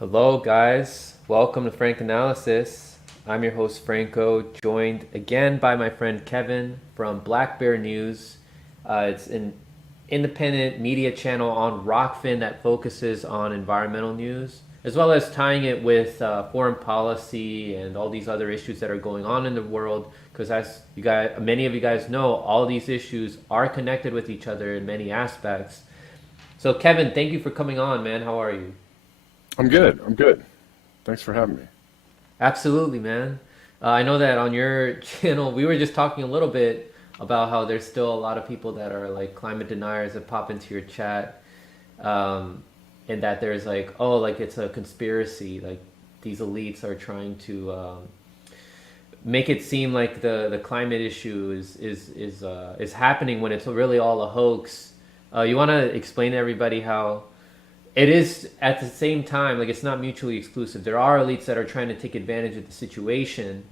Hello, guys. Welcome to Frank Analysis. I'm your host, Franco, joined again by my friend Kevin from Black Bear News. It's an independent media channel on Rockfin that focuses on environmental news, as well as tying it with foreign policy and all these other issues that are going on in the world. Because as you guys, many of you guys know, all these issues are connected with each other in many aspects. So, Kevin, thank you for coming on, man. How are you? I'm good. I'm good. Thanks for having me. Absolutely, man. I know that on your channel, we were just talking a little bit about how there's still a lot of people that are like climate deniers that pop into your chat, and that there's like, oh, like it's a conspiracy. Like these elites are trying to make it seem like the climate issue is happening when it's really all a hoax. You want to explain to everybody how it is at the same time, like it's not mutually exclusive. There are elites that are trying to take advantage of the situation,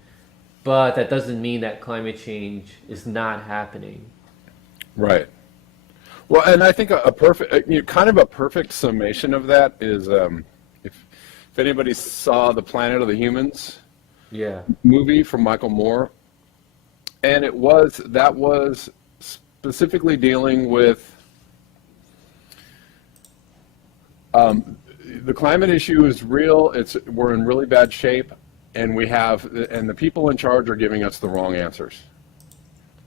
but that doesn't mean that climate change is not happening. Right. Well, and I think a perfect, kind of a perfect summation of that is if anybody saw the Planet of the Humans Yeah. movie from Michael Moore, and that was specifically dealing with the climate issue is real. We're in really bad shape, and the people in charge are giving us the wrong answers.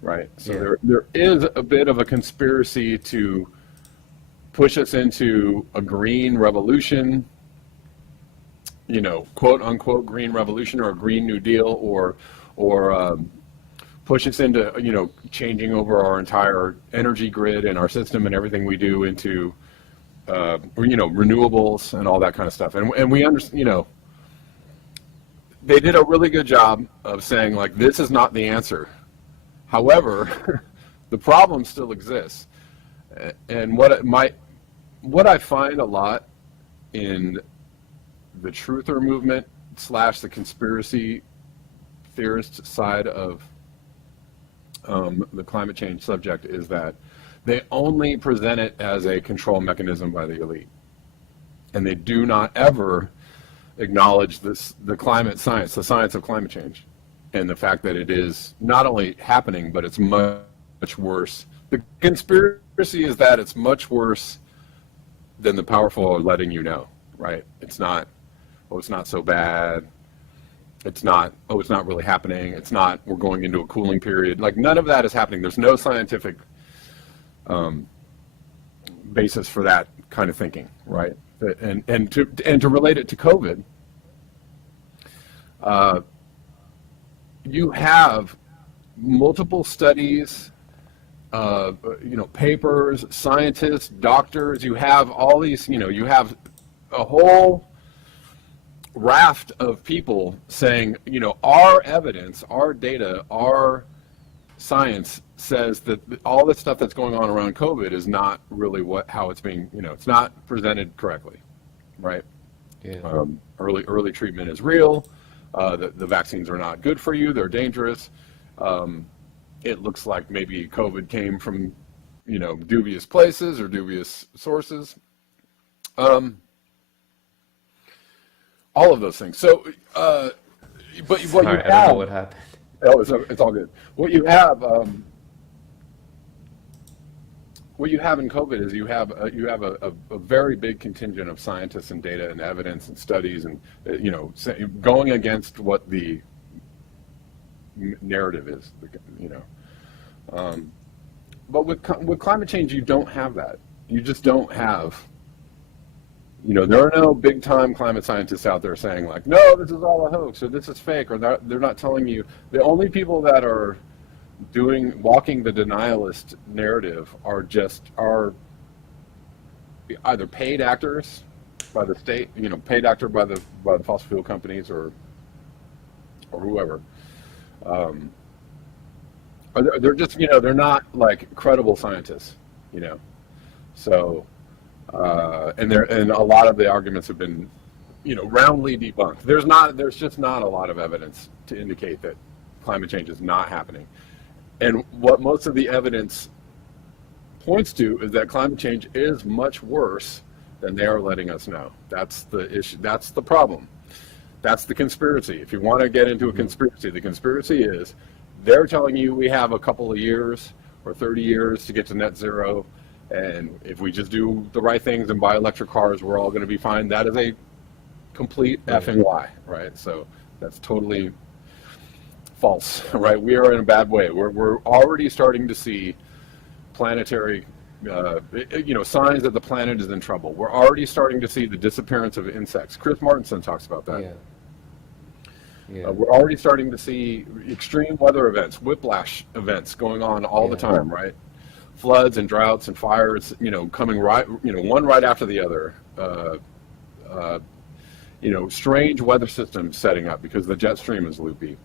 Right. So Yeah. there is a bit of a conspiracy to push us into a green revolution, quote unquote green revolution or a green new deal, or push us into changing over our entire energy grid and our system and everything we do into renewables and all that kind of stuff. And we understand, they did a really good job of saying like this is not the answer. However, the problem still exists. And what I find a lot in the truther movement / the conspiracy theorist side of the climate change subject is that they only present it as a control mechanism by the elite. And they do not ever acknowledge the climate science, the science of climate change, and the fact that it is not only happening, but it's much worse. The conspiracy is that it's much worse than the powerful are letting you know, right? It's not, oh, it's not so bad. It's not, oh, it's not really happening. It's not, we're going into a cooling period. Like none of that is happening. There's no scientific basis for that kind of thinking, right? And to relate it to COVID, you have multiple studies, papers, scientists, doctors. You have all these, you have a whole raft of people saying, our evidence, our data, our science says that all this stuff that's going on around COVID is not really how it's being, it's not presented correctly, right? Yeah. Early treatment is real. The vaccines are not good for you. They're dangerous. It looks like maybe COVID came from, dubious places or dubious sources. All of those things. So, but what you Sorry, I don't know have, what happened. oh, it's all good. What you have in COVID is you have a very big contingent of scientists and data and evidence and studies and going against what the narrative is, But with climate change, you don't have that. You just don't have. There are no big time climate scientists out there saying like, no, this is all a hoax or this is fake, or they're not telling you. The only people that are walking the denialist narrative are either paid actors by the state, paid actor by the fossil fuel companies or whoever. Or they're just they're not like credible scientists, So and a lot of the arguments have been roundly debunked. There's just not a lot of evidence to indicate that climate change is not happening. And what most of the evidence points to is that climate change is much worse then they are letting us know. That's the issue. That's the problem. That's the conspiracy. If you want to get into a conspiracy, the conspiracy is they're telling you we have a couple of years or 30 years to get to net zero, and if we just do the right things and buy electric cars, we're all going to be fine. That is a complete effing lie, right? So that's totally false, right? We are in a bad way. We're already starting to see planetary, signs that the planet is in trouble. We're already starting to see the disappearance of insects. Chris Martenson talks about that. Yeah. Yeah. We're already starting to see extreme weather events, whiplash events going on all the time, right? Floods and droughts and fires, coming right, one right after the other. Strange weather systems setting up because the jet stream is loopy.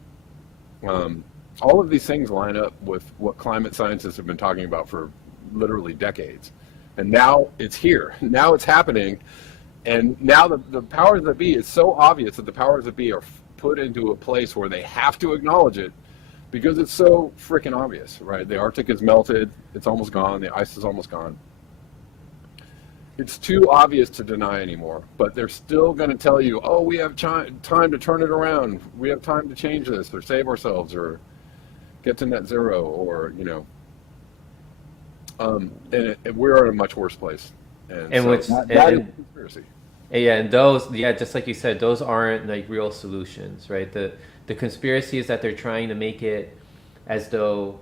All of these things line up with what climate scientists have been talking about for literally decades. And now it's here. Now it's happening. And now the powers that be, it's so obvious that the powers that be are put into a place where they have to acknowledge it because it's so freaking obvious, right? The Arctic is melted. It's almost gone. The ice is almost gone. It's too obvious to deny anymore, but they're still going to tell you, oh, we have time to turn it around. We have time to change this or save ourselves or get to net zero or, we're in a much worse place. And so that is a conspiracy. Yeah, and those, just like you said, those aren't like real solutions, right? The conspiracy is that they're trying to make it as though,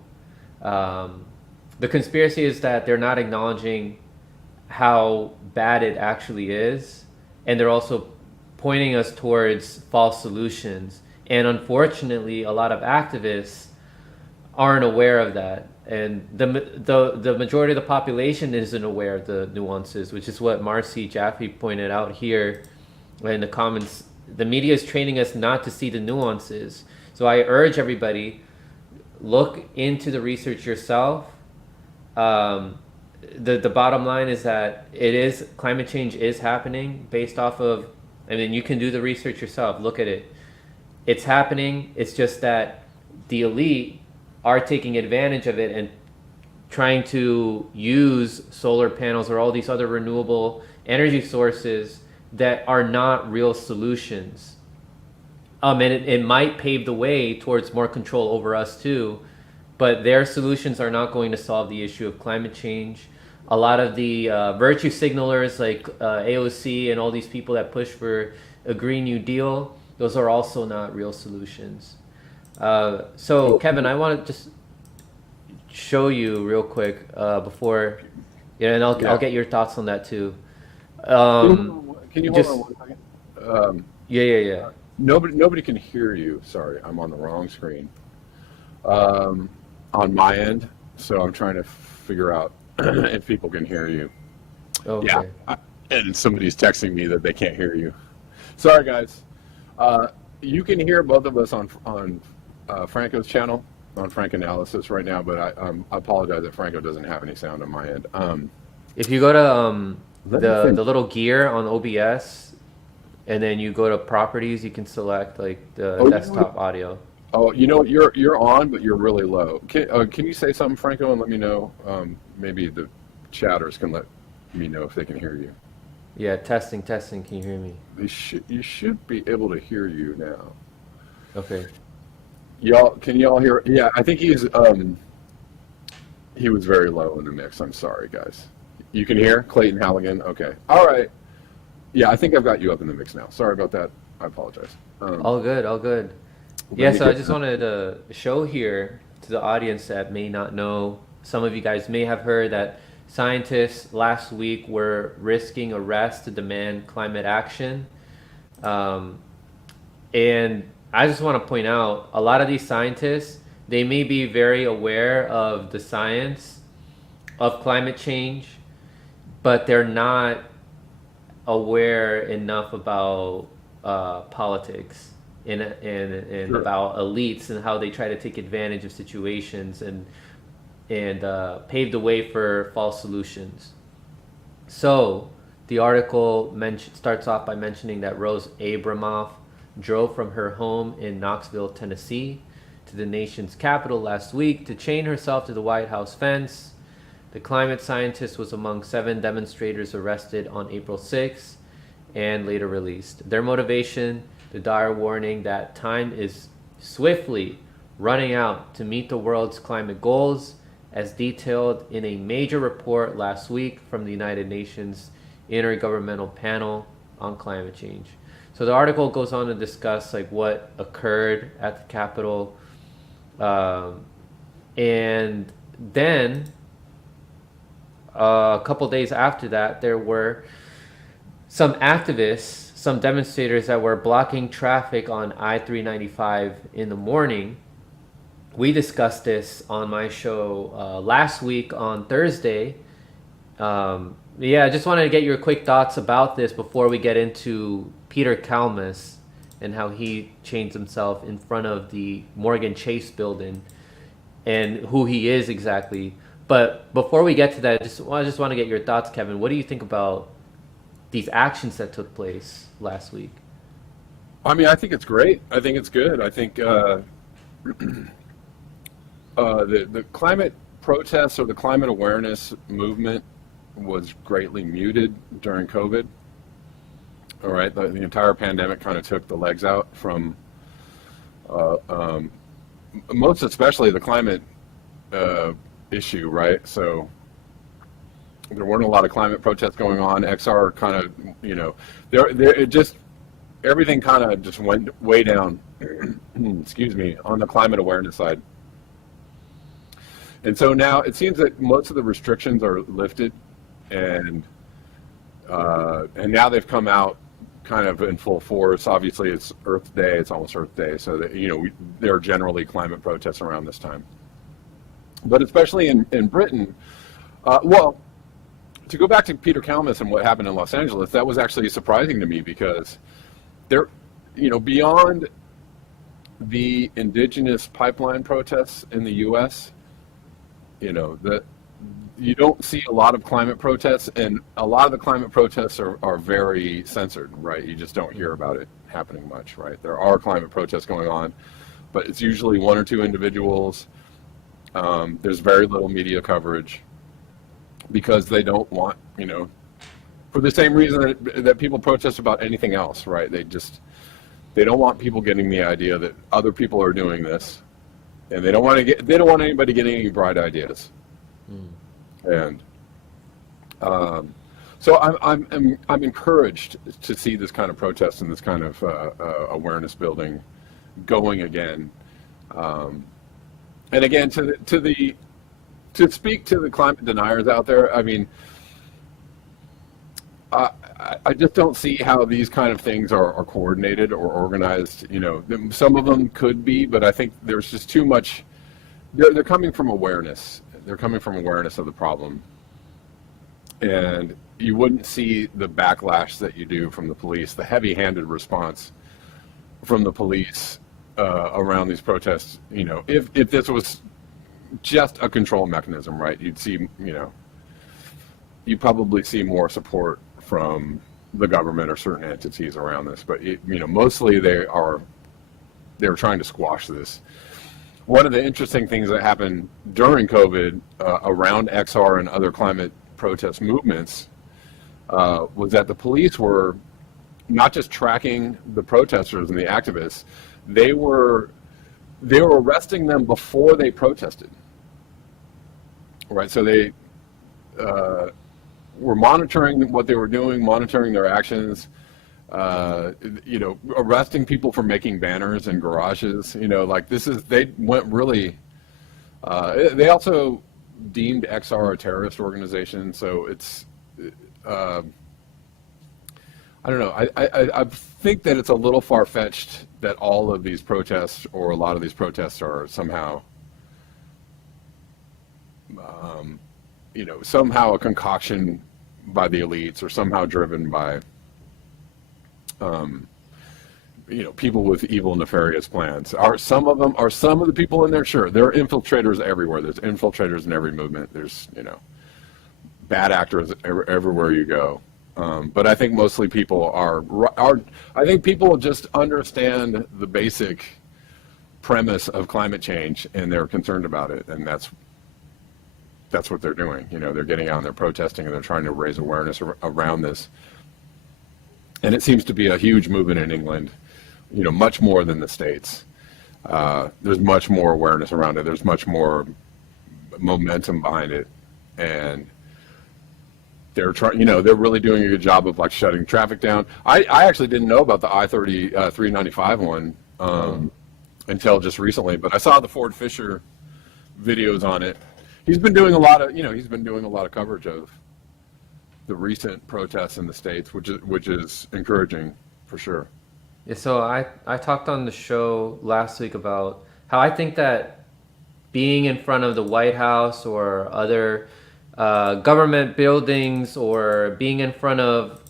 the conspiracy is that they're not acknowledging how bad it actually is, and they're also pointing us towards false solutions. And unfortunately, a lot of activists aren't aware of that, and the majority of the population isn't aware of the nuances, which is what Marcy Jaffe pointed out here in the comments. The media is training us not to see the nuances. So I urge everybody, look into the research yourself. The bottom line is that climate change is happening based off of, you can do the research yourself, look at it. It's happening. It's just that the elite are taking advantage of it and trying to use solar panels or all these other renewable energy sources that are not real solutions. And it might pave the way towards more control over us too, but their solutions are not going to solve the issue of climate change. A lot of the virtue signalers like AOC and all these people that push for a Green New Deal, those are also not real solutions. So Kevin, I want to just show you real quick before, and I'll get your thoughts on that too. Can you hold on 1 second? Yeah. Nobody can hear you. Sorry, I'm on the wrong screen. On my end, so I'm trying to figure out if people can hear you. Okay. Yeah, and somebody's texting me that they can't hear you. Sorry, guys. You can hear both of us on Franco's channel, on Frank Analysis right now, but I apologize that Franco doesn't have any sound on my end. If you go to the little gear on OBS, and then you go to properties, you can select like the desktop audio. Oh, you're on, but you're really low. Can you say something, Franco, and let me know? Maybe the chatters can let me know if they can hear you. Yeah, testing. Can you hear me? You should be able to hear you now. Okay. Can y'all hear? Yeah, I think he was very low in the mix. I'm sorry, guys. You can hear Clayton Halligan? Okay. All right. Yeah, I think I've got you up in the mix now. Sorry about that. I apologize. All good. Yeah, so I just wanted to show here to the audience that may not know, some of you guys may have heard that scientists last week were risking arrest to demand climate action. And I just want to point out, a lot of these scientists, they may be very aware of the science of climate change, but they're not aware enough about politics and Sure. about elites and how they try to take advantage of situations and pave the way for false solutions. So the article starts off by mentioning that Rose Abramoff drove from her home in Knoxville, Tennessee, to the nation's capital last week to chain herself to the White House fence. The climate scientist was among 7 demonstrators arrested on April 6th and later released. Their motivation, the dire warning that time is swiftly running out to meet the world's climate goals, as detailed in a major report last week from the United Nations Intergovernmental Panel on Climate Change. So the article goes on to discuss like what occurred at the Capitol, and then a couple days after that, there were some activists, some demonstrators that were blocking traffic on I-395 in the morning. We discussed this on my show last week on Thursday. I just wanted to get your quick thoughts about this before we get into Peter Kalmus and how he changed himself in front of the Morgan Chase building and who he is exactly. But before we get to that, I just want to get your thoughts, Kevin. What do you think about these actions that took place last week? I mean, I think it's great. I think it's good. I think the climate protests or the climate awareness movement was greatly muted during COVID. All right, the entire pandemic kind of took the legs out from most especially the climate issue, right? So there weren't a lot of climate protests going on. XR kind of, it just, everything kind of just went way down, excuse me, on the climate awareness side. And so now it seems that most of the restrictions are lifted, and now they've come out kind of in full force. Obviously, it's Earth Day. It's almost Earth Day, so that, there are generally climate protests around this time. But especially in Britain, to go back to Peter Kalmus and what happened in Los Angeles, that was actually surprising to me because there, beyond the indigenous pipeline protests in the U.S., that you don't see a lot of climate protests, and a lot of the climate protests are very censored, right? You just don't hear about it happening much, right? There are climate protests going on, but it's usually one or two individuals. There's very little media coverage because they don't want, for the same reason that people protest about anything else, right? They don't want people getting the idea that other people are doing this, and they don't want anybody getting any bright ideas. And so I'm encouraged to see this kind of protest and this kind of awareness building going again. And again, to speak to the climate deniers out there, I mean, I just don't see how these kind of things are coordinated or organized. Some of them could be, but I think there's just too much. They're coming from awareness. They're coming from awareness of the problem. And you wouldn't see the backlash that you do from the police, the heavy-handed response from the police around these protests. If this was just a control mechanism, right? You'd see, you probably see more support from the government or certain entities around this. But mostly they're trying to squash this. One of the interesting things that happened during COVID around XR and other climate protest movements was that the police were not just tracking the protesters and the activists, they were arresting them before they protested. Right, so they were monitoring what they were doing, monitoring their actions, arresting people for making banners in garages. They went really. They also deemed XR a terrorist organization, so it's. I don't know. I think that it's a little far-fetched that all of these protests or a lot of these protests are somehow, somehow a concoction by the elites or somehow driven by, people with evil, nefarious plans. Are some of the people in there? Sure, there are infiltrators everywhere. There's infiltrators in every movement. There's, bad actors everywhere you go. But I think mostly people I think people just understand the basic premise of climate change and they're concerned about it, and that's that's what they're doing. They're getting out and they're protesting and they're trying to raise awareness around this. And it seems to be a huge movement in England, much more than the States. There's much more awareness around it. There's much more momentum behind it, and they're trying. They're really doing a good job of like shutting traffic down. I actually didn't know about the I-30 395 one until just recently, but I saw the Ford Fisher videos on it. He's been doing a lot of coverage of the recent protests in the States, which is encouraging for sure. Yeah, so I talked on the show last week about how I think that being in front of the White House or other government buildings, or being in front of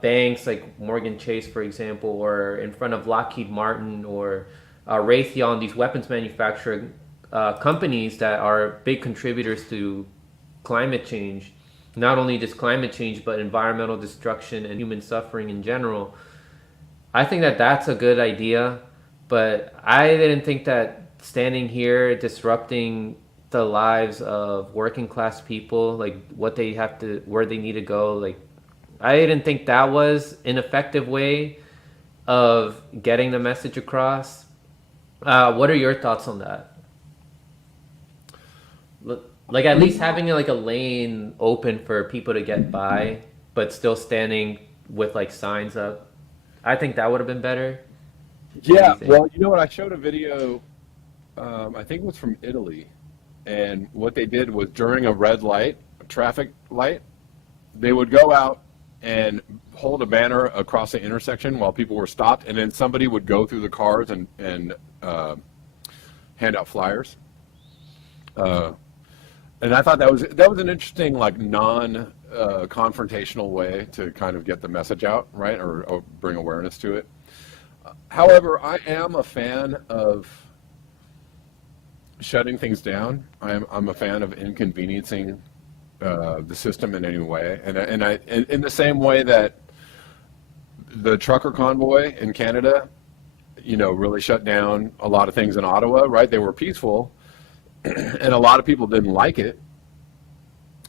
banks like Morgan Chase, for example, or in front of Lockheed Martin or Raytheon, these weapons manufacturing companies that are big contributors to climate change, not only just climate change, but environmental destruction and human suffering in general. I think that that's a good idea, but I didn't think that standing here disrupting the lives of working class people, like what they have to, where they need to go, like I didn't think that was an effective way of getting the message across. What are your thoughts on that? Like at least having like a lane open for people to get by, but still standing with like signs up. I think that would have been better. What do you Yeah, think? well, you know what? I showed a video. I think it was from Italy, and what they did was during a red light, a traffic light, they would go out and hold a banner across the intersection while people were stopped, and then somebody would go through the cars and hand out flyers. Uh, and I thought that was an interesting, like, non confrontational way to kind of get the message out, right, or bring awareness to it. However, I am a fan of shutting things down. I'm a fan of inconveniencing the system in any way, and I in the same way that the trucker convoy in Canada, really shut down a lot of things in Ottawa. Right, they were peaceful, and a lot of people didn't like it.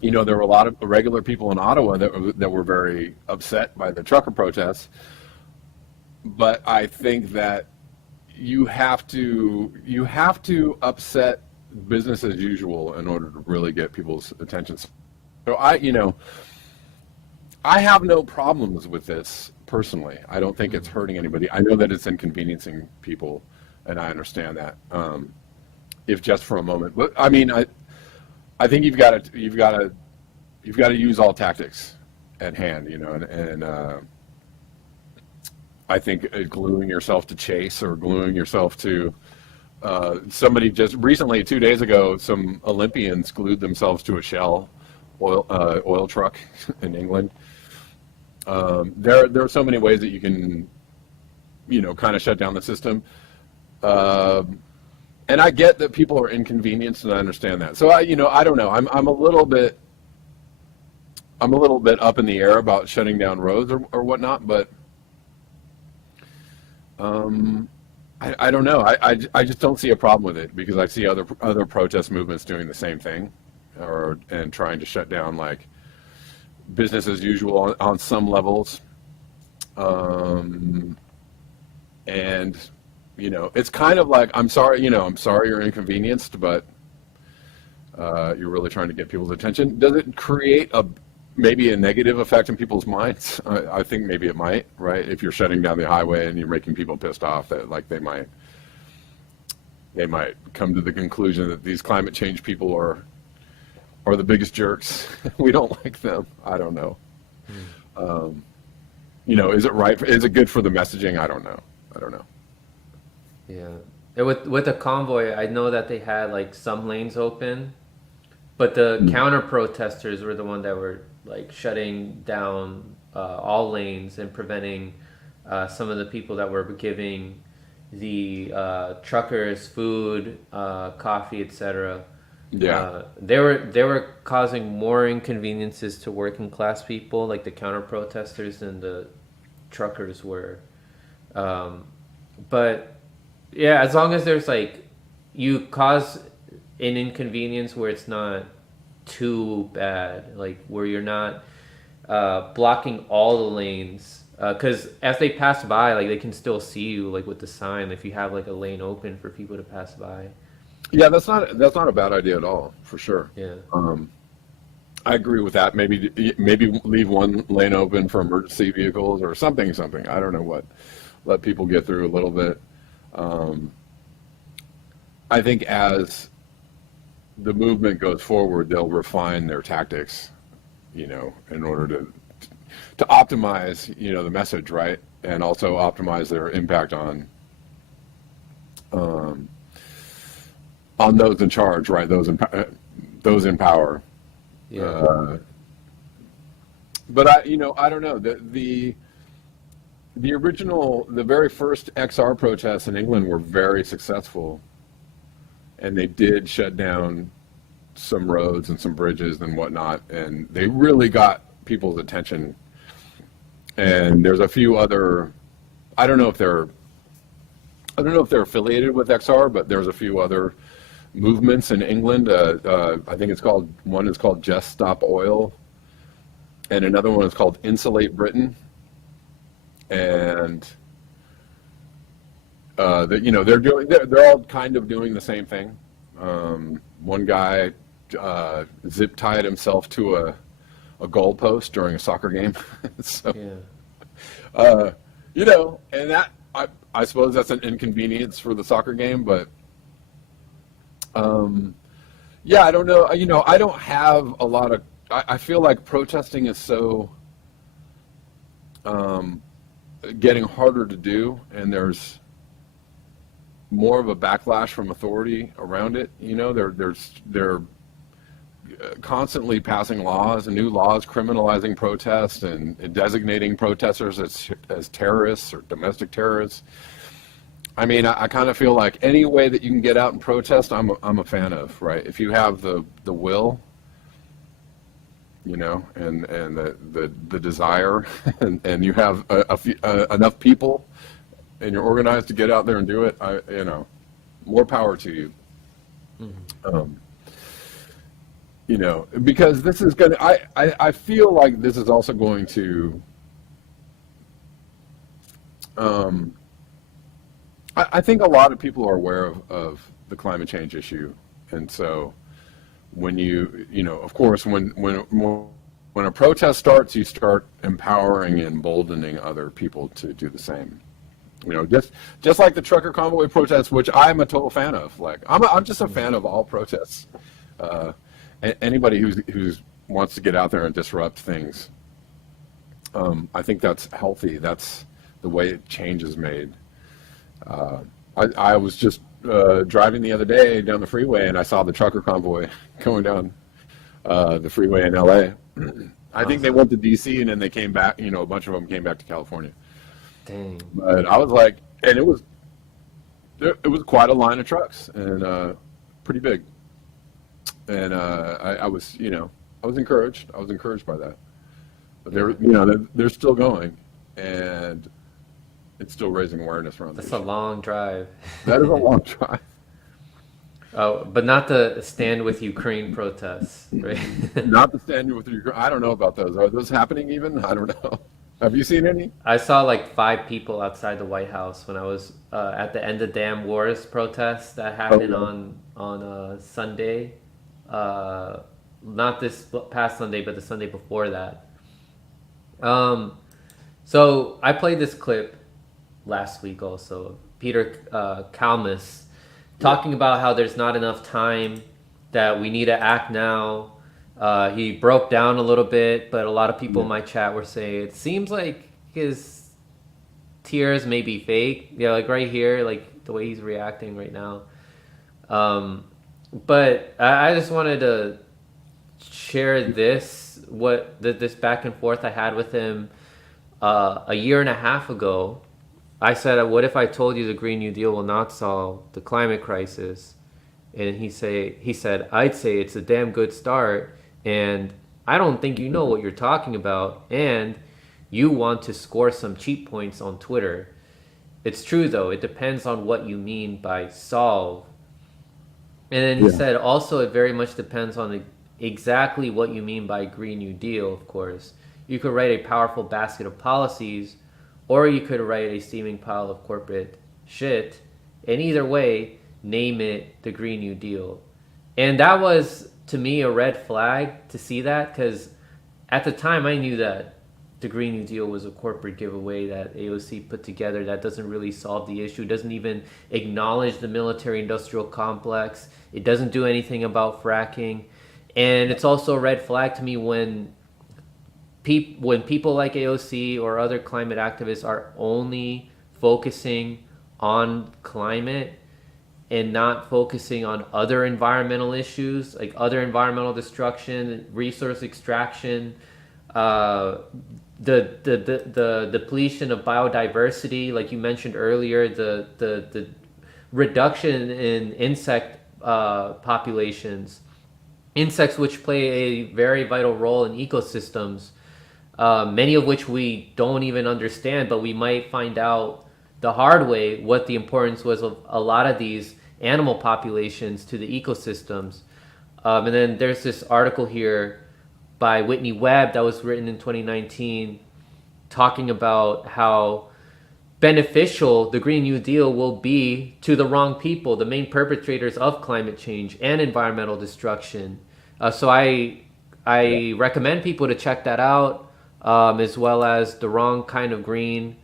There were a lot of regular people in Ottawa that were very upset by the trucker protests. But I think that you have to upset business as usual in order to really get people's attention. So I have no problems with this personally. I don't think it's hurting anybody. I know that it's inconveniencing people, and I understand that. If just for a moment, but I mean, I think you've got to use all tactics at hand, and I think gluing yourself to Chase or gluing yourself to somebody just recently, 2 days ago, some Olympians glued themselves to a Shell oil truck in England. There are so many ways that you can, kind of shut down the system. And I get that people are inconvenienced, and I understand that. So I don't know. I'm a little bit up in the air about shutting down roads or whatnot, but I don't know. I just don't see a problem with it because I see other protest movements doing the same thing, and trying to shut down like business as usual on some levels. And it's kind of like I'm sorry you're inconvenienced, but you're really trying to get people's attention. Does it create maybe a negative effect in people's minds? I think maybe it might, right? If you're shutting down the highway and you're making people pissed off, that like they might come to the conclusion that these climate change people are the biggest jerks. We don't like them. I don't know. Is it right? Is it good for the messaging? I don't know. Yeah. And with the convoy, I know that they had like some lanes open, but the counter protesters were the one that were like shutting down all lanes and preventing some of the people that were giving the truckers food, coffee, etc. Yeah. They were causing more inconveniences to working class people, like the counter protesters, than the truckers were. But yeah, as long as there's like you cause an inconvenience where it's not too bad, like where you're not blocking all the lanes. Because as they pass by, like they can still see you, like with the sign. If you have like a lane open for people to pass by. Yeah, that's not a bad idea at all, for sure. Yeah. Um, I agree with that. Maybe leave one lane open for emergency vehicles or something. Something. I don't know what. Let people get through a little bit. Um, I think as the movement goes forward, they'll refine their tactics, in order to optimize, the message, right, and also optimize their impact um, on those in charge, right, those in power. Yeah. Uh, but I don't know. The very first XR protests in England were very successful, and they did shut down some roads and some bridges and whatnot, and they really got people's attention. And there's a few other, I don't know if they're, I don't know if they're affiliated with XR, but there's a few other movements in England. I think one is called Just Stop Oil, and another one is called Insulate Britain. And they're all kind of doing the same thing. One guy zip tied himself to a goalpost during a soccer game. So, Yeah. and I suppose that's an inconvenience for the soccer game, but yeah, I don't know. I don't have a lot of. I feel like protesting is so getting harder to do, and there's more of a backlash from authority around it. They're constantly passing laws and new laws criminalizing protest and designating protesters as terrorists or domestic terrorists. I mean, I kind of feel like any way that you can get out and protest, I'm a fan of, right? If you have the will, and the desire, and you have enough people, and you're organized to get out there and do it, more power to you. Mhm. Because this is going to, I feel like this is also going to, I think a lot of people are aware of the climate change issue. And so when of course, when a protest starts, you start empowering and emboldening other people to do the same. Just like the trucker convoy protests, which I'm a total fan of. Like, I'm just a fan of all protests. Anybody who's wants to get out there and disrupt things, I think that's healthy. That's the way change is made. I was just driving the other day down the freeway, and I saw the trucker convoy going down the freeway in LA. I think they went to DC, and then they came back. A bunch of them came back to California. Dang. But I was like, and it was quite a line of trucks, and pretty big. And I was, I was encouraged. I was encouraged by that. But they're still going, and it's still raising awareness around That's the a issue. long drive. That is a long drive. Oh, but not the stand with Ukraine protests, right? Not the stand with your. I don't know about those. Are those happening even? I don't know. Have you seen any? I saw like 5 people outside the White House when I was at the End of Damn Wars protest that happened Okay. on Sunday. Not this past Sunday, but the Sunday before that. So I played this clip last week also. Peter Kalmus Yeah. talking about how there's not enough time, that we need to act now. He broke down a little bit, but a lot of people in Yeah. my chat were saying it seems like his tears may be fake. Yeah, like right here, like the way he's reacting right now. But I just wanted to share this back and forth I had with him a year and a half ago. I said, "What if I told you the Green New Deal will not solve the climate crisis?" And he said, "I'd say it's a damn good start, and I don't think you know what you're talking about, and you want to score some cheap points on Twitter. It's true though, it depends on what you mean by solve." And then he Yeah. said, also, it very much depends on exactly what you mean by Green New Deal, of course. You could write a powerful basket of policies, or you could write a steaming pile of corporate shit. And either way, name it the Green New Deal. And that was, to me, a red flag to see that, because at the time I knew that the Green New Deal was a corporate giveaway that AOC put together that doesn't really solve the issue, doesn't even acknowledge the military industrial complex, it doesn't do anything about fracking. And it's also a red flag to me when people like AOC or other climate activists are only focusing on climate and not focusing on other environmental issues like other environmental destruction, resource extraction, uh, the depletion of biodiversity, like you mentioned earlier, the reduction in insect populations, insects which play a very vital role in ecosystems, many of which we don't even understand, but we might find out the hard way what the importance was of a lot of these animal populations to the ecosystems. And then there's this article here by Whitney Webb that was written in 2019 talking about how beneficial the Green New Deal will be to the wrong people, the main perpetrators of climate change and environmental destruction. So I recommend people to check that out, as well as the Wrong Kind of Green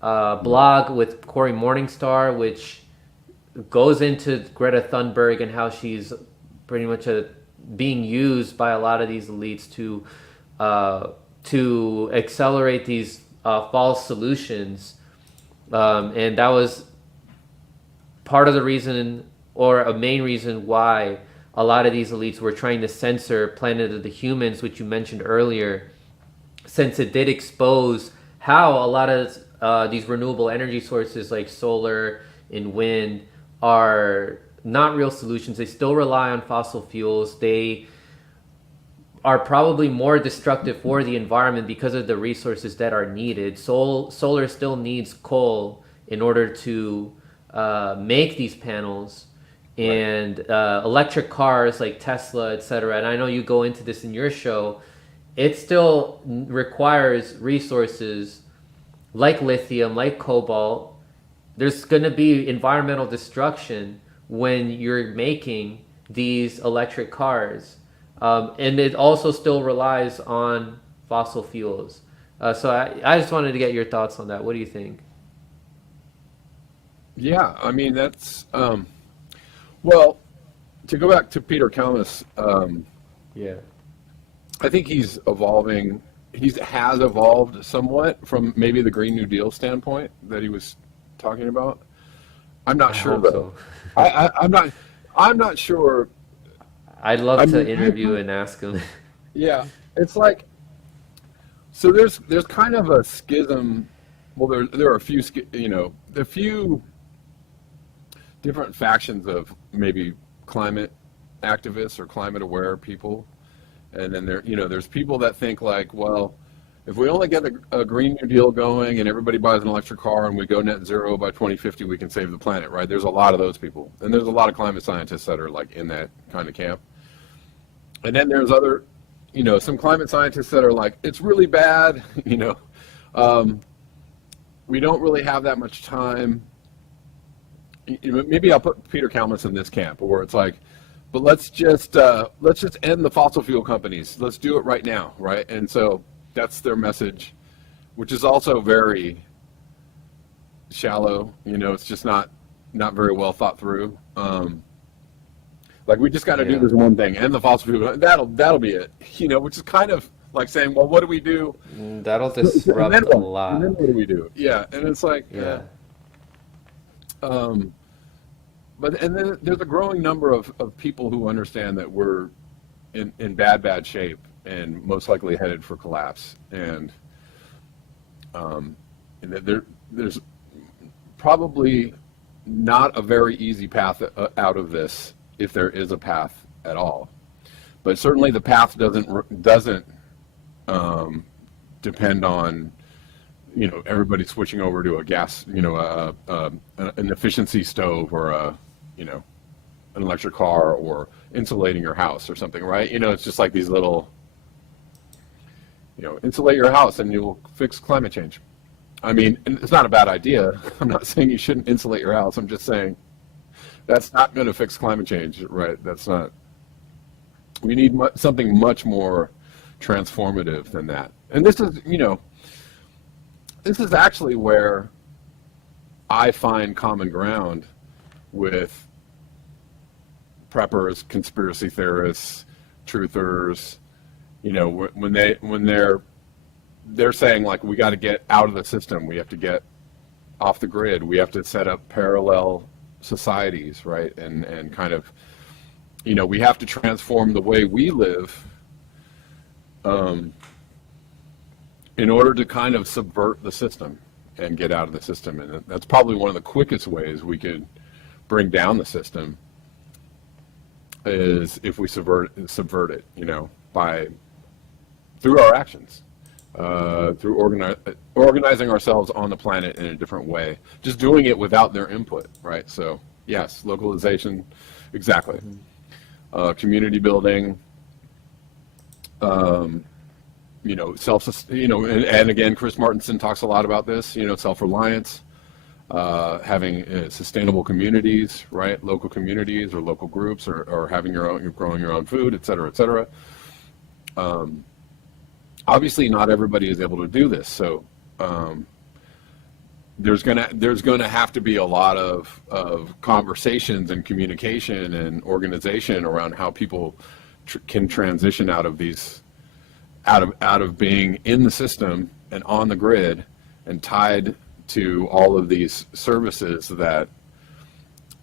blog with Cory Morningstar, which goes into Greta Thunberg and how she's pretty much being used by a lot of these elites to accelerate these false solutions. And that was part of the reason, or a main reason, why a lot of these elites were trying to censor Planet of the Humans, which you mentioned earlier, since it did expose how a lot of these renewable energy sources like solar and wind are not real solutions. They still rely on fossil fuels. They are probably more destructive for the environment because of the resources that are needed. Solar still needs coal in order to make these panels, and electric cars like Tesla, etc. And I know you go into this in your show. It still requires resources like lithium, like cobalt. There's going to be environmental destruction when you're making these electric cars. And it also still relies on fossil fuels. So I just wanted to get your thoughts on that. What do you think? Yeah, I mean that's well, to go back to Peter Kalmus, Yeah. I think he's evolving. He has evolved somewhat from maybe the Green New Deal standpoint that he was talking about. I'm not I sure hope though. so. I'm not. I'm not sure. I'd love I to mean, interview and ask him. yeah, it's like so. There's kind of a schism. Well, there are a few a few different factions of maybe climate activists or climate aware people, and then there's people that think like, well, if we only get a Green New Deal going and everybody buys an electric car and we go net zero by 2050, we can save the planet, right? There's a lot of those people, and there's a lot of climate scientists that are like in that kind of camp. And then there's other, some climate scientists that are like, it's really bad, we don't really have that much time. Maybe I'll put Peter Kalmus in this camp, where it's like, but let's just end the fossil fuel companies. Let's do it right now, right? And so that's their message, which is also very shallow. It's just not very well thought through. Like we just got to do this one thing, end the fossil fuel. That'll be it. Which is kind of like saying, well, what do we do? That'll disrupt a lot. And then what do we do? Yeah, and it's like, Yeah. and then there's a growing number of people who understand that we're in bad shape and most likely headed for collapse, and that there's probably not a very easy path out of this, if there is a path at all. But certainly the path doesn't depend on everybody switching over to a gas, an efficiency stove or an electric car or insulating your house or something, right? It's just like these little, insulate your house and you'll fix climate change. I mean, and it's not a bad idea. I'm not saying you shouldn't insulate your house. I'm just saying that's not going to fix climate change, right? That's not. We need something much more transformative than that. And this is actually where I find common ground with preppers, conspiracy theorists, truthers. When they're saying, like, we got to get out of the system, we have to get off the grid, we have to set up parallel societies, right? And kind of, we have to transform the way we live in order to kind of subvert the system and get out of the system. And that's probably one of the quickest ways we could bring down the system is if we subvert it, through our actions, through organizing ourselves on the planet in a different way, just doing it without their input, right? So yes, localization, exactly. Community building, and again, Chris Martenson talks a lot about this, self-reliance, having sustainable communities, right? Local communities or local groups, or having growing your own food, et cetera, et cetera. Obviously, not everybody is able to do this, so there's gonna have to be a lot of conversations and communication and organization around how people can transition out of these, out of being in the system and on the grid and tied to all of these services that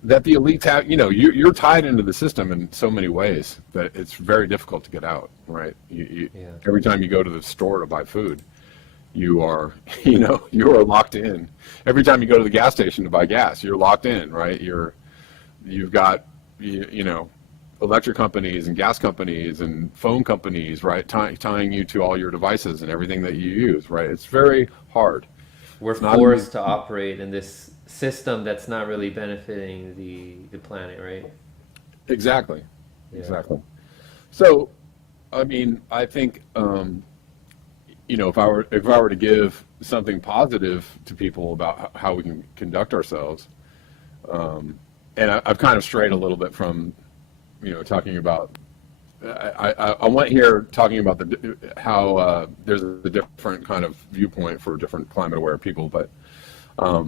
the elites have. You're tied into the system in so many ways that it's very difficult to get out, right? Every time you go to the store to buy food, you are locked in. Every time you go to the gas station to buy gas, you're locked in, right? You've got electric companies and gas companies and phone companies, right, tying you to all your devices and everything that you use, right? It's very hard. We're forced to operate in this system that's not really benefiting the planet, right? Exactly. Yeah. Exactly. So, I mean, I think if I were to give something positive to people about how we can conduct ourselves, and I've kind of strayed a little bit from talking about. I went here talking about how there's a different kind of viewpoint for different climate aware people, but I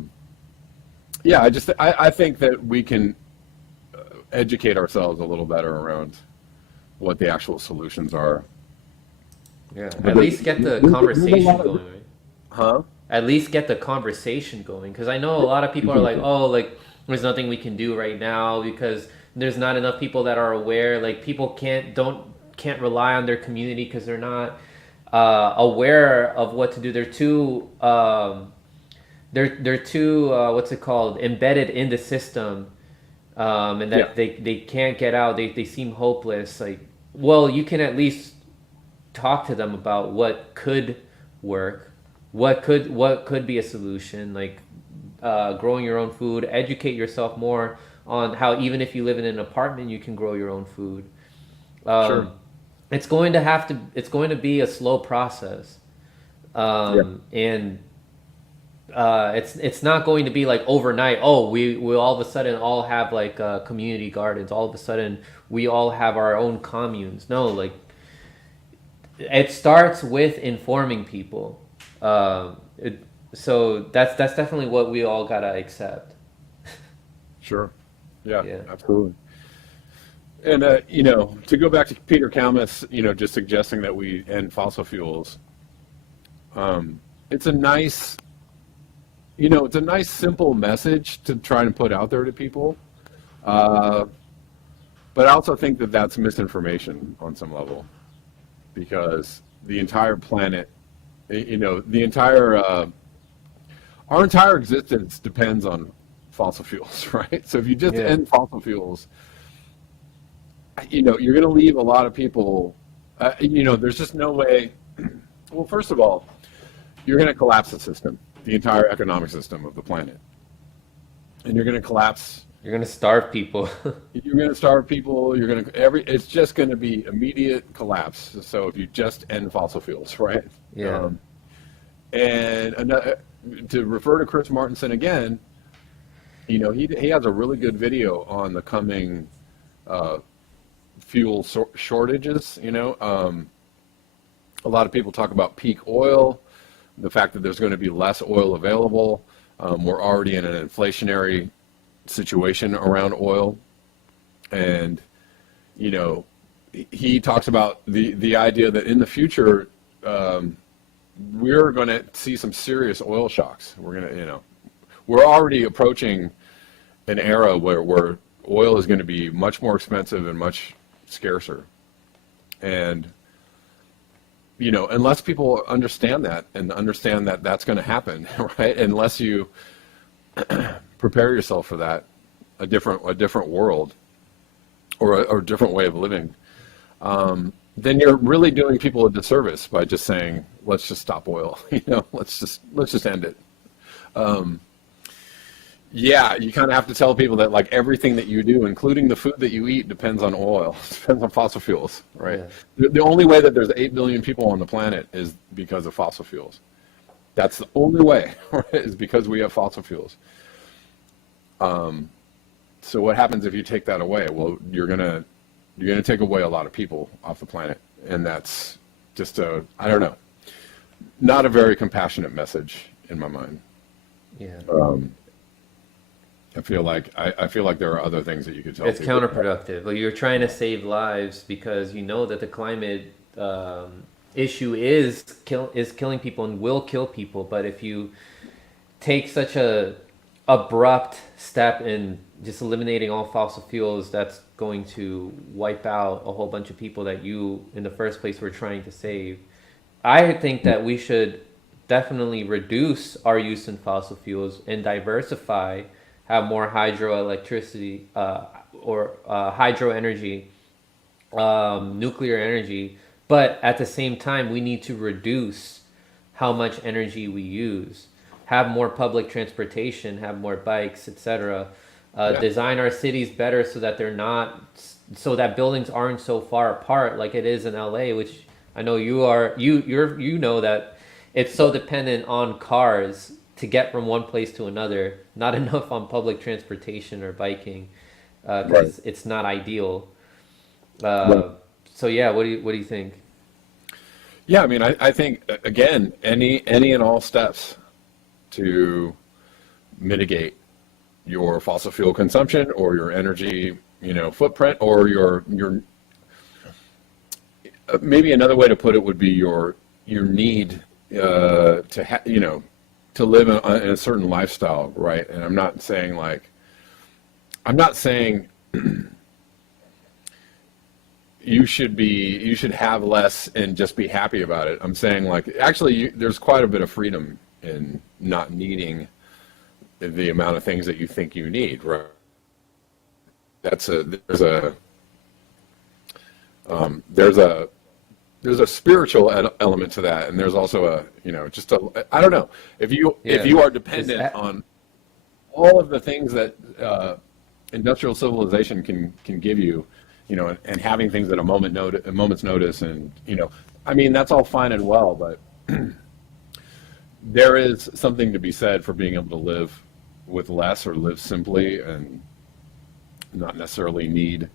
think that we can educate ourselves a little better around what the actual solutions are. Yeah, at least get the conversation going, right? Huh? At least get the conversation going, because I know a lot of people are like, oh, like there's nothing we can do right now because there's not enough people that are aware. Like people can't rely on their community because they're not aware of what to do. They're too they're too what's it called, embedded in the system, and that they can't get out. They seem hopeless. Like, well, you can at least talk to them about what could work, what could be a solution, like growing your own food, educate yourself more on how even if you live in an apartment you can grow your own food. Sure. It's going to be a slow process, and it's not going to be like overnight. Oh, we all of a sudden all have like community gardens. All of a sudden we all have our own communes. No, like it starts with informing people. So that's definitely what we all gotta accept. Sure. Yeah. Yeah. Absolutely. And to go back to Peter Kalmus, just suggesting that we end fossil fuels. It's a nice simple message to try and put out there to people. But I also think that that's misinformation on some level, because the entire planet, our entire existence depends on fossil fuels, right? So if you just end fossil fuels, you're going to leave a lot of people, there's just no way. Well, first of all, you're going to collapse the system, the entire economic system of the planet. And you're going to collapse You're gonna starve people. You're going to starve people. You're going to it's just going to be immediate collapse. So if you just end fossil fuels, right? Yeah. Um, and another, to refer to Chris Martenson again, he has a really good video on the coming uh, shortages. A lot of people talk about peak oil, the fact that there's going to be less oil available. We're already in an inflationary situation around oil, and you know, he talks about the idea that in the future we're going to see some serious oil shocks. We're already approaching an era where oil is going to be much more expensive and much scarcer, and unless people understand that and understand that that's going to happen, right? Unless you prepare yourself for that, a different world or a different way of living, then you're really doing people a disservice by just saying, let's just stop oil. Let's just end it. Yeah, you kind of have to tell people that like everything that you do, including the food that you eat, depends on oil, depends on fossil fuels, right? Yeah. The only way that there's 8 billion people on the planet is because of fossil fuels. That's the only way, right? Is because we have fossil fuels. So what happens if you take that away? Well, you're gonna take away a lot of people off the planet, and that's just I don't know, not a very compassionate message in my mind. Yeah. I feel like there are other things that you could tell It's people. counterproductive. Like you're trying to save lives because you know that the climate issue is killing people and will kill people. But if you take such a abrupt step in just eliminating all fossil fuels, that's going to wipe out a whole bunch of people that you in the first place were trying to save. I think that we should definitely reduce our use in fossil fuels and diversify, have more hydroelectricity or hydro energy, nuclear energy. But at the same time, we need to reduce how much energy we use, have more public transportation, have more bikes, etc. Yeah, Design our cities better so that they're not, so that buildings aren't so far apart like it is in LA, which I know you know that it's so dependent on cars to get from one place to another, not enough on public transportation or biking, right, because it's not ideal. right. Uh, so yeah, what do you think? Yeah, I mean, I think again, any and all steps to mitigate your fossil fuel consumption or your energy, footprint, or your maybe another way to put it would be your need to live in a certain lifestyle, right? And I'm not saying you should have less and just be happy about it. I'm saying like actually there's quite a bit of freedom in not needing the amount of things that you think you need, right? That's a there's a there's a spiritual element to that, and there's also just a, I don't know, if Yeah, you are just dependent on all of the things that industrial civilization can give you, and having things at a moment's notice, and I mean that's all fine and well, but there is something to be said for being able to live with less or live simply and not necessarily need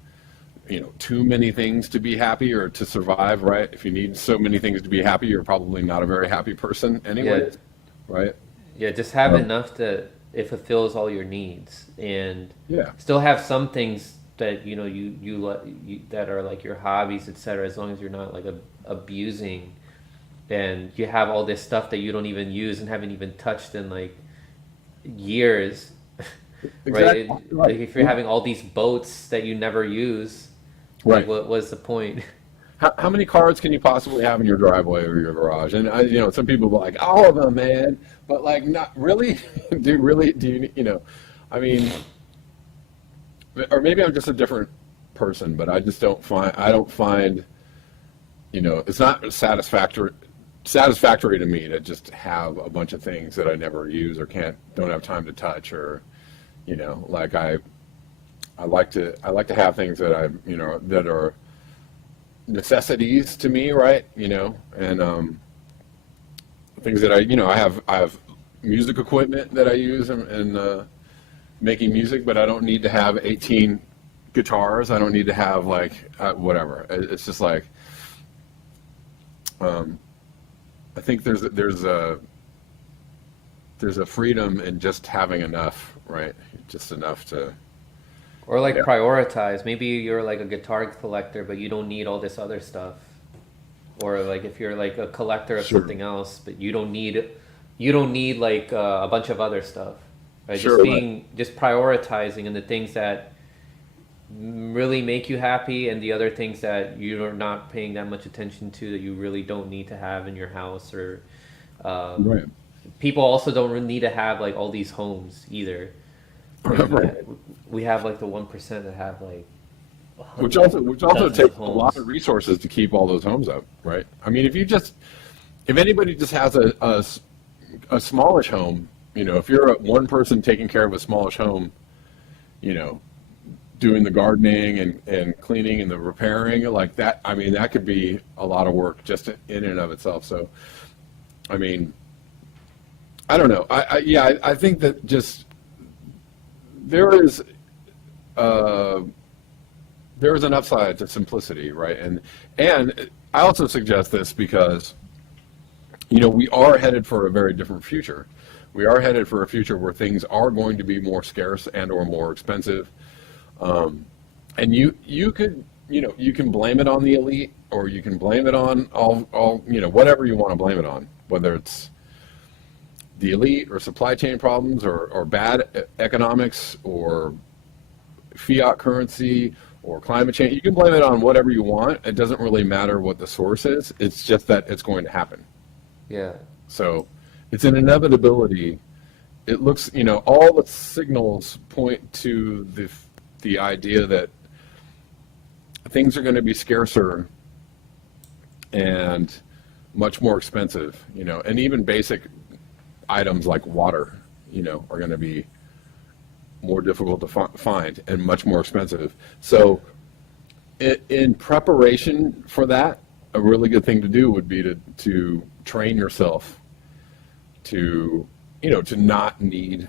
too many things to be happy or to survive, right? If you need so many things to be happy, you're probably not a very happy person yeah, anyway, right? yeah. Just have Um, enough that it fulfills all your needs, and yeah, still have some things that that are like your hobbies, etc. As long as you're not like abusing, and you have all this stuff that you don't even use and haven't even touched in like years, right? exactly Like right. if you're having all these boats that you never use, like Right. what was the point? How many cards can you possibly have in your driveway or your garage? And some people are like, all of them, man. But like, not really. Do I mean, or maybe I'm just a different person, but I don't find, it's not satisfactory to me to just have a bunch of things that I never use or don't have time to touch, or, like I like to have things that that are necessities to me, right? And things that I have music equipment that I use in making music, but I don't need to have 18 guitars. I don't need to have like whatever. It's just like um, I think there's a freedom in just having enough, right? Just enough to Or like yeah, prioritize. Maybe you're like a guitar collector, but you don't need all this other stuff. Or like if you're like a collector of sure, something else, but you don't need like a bunch of other stuff. Right? Just sure, right, being just prioritizing and the things that really make you happy and the other things that you're not paying that much attention to that you really don't need to have in your house or um, right, people also don't really need to have like all these homes either. Like right. we have like the 1% that have like Which like also which also dozens of takes a lot homes. of resources to keep all those homes up, right? I mean, if anybody just has a smallish home, if you're one person taking care of a smallish home, you know, doing the gardening and cleaning and the repairing like that, I mean, that could be a lot of work just in and of itself. So, I mean, I don't know. I think that just there is uh, there is an upside to simplicity, right? And I also suggest this because we are headed for a very different future. We are headed for a future where things are going to be more scarce and or more expensive. Um, and you can blame it on the elite, or you can blame it on all whatever you want to blame it on, whether it's the elite or supply chain problems or bad economics or fiat currency or climate change. You can blame it on whatever you want. It doesn't really matter what the source is. It's just that it's going to happen. Yeah. So it's an inevitability. It looks, all the signals point to the idea that things are going to be scarcer and much more expensive, and even basic items like water, are going to be more difficult to find and much more expensive. So in preparation for that, a really good thing to do would be to train yourself to to not need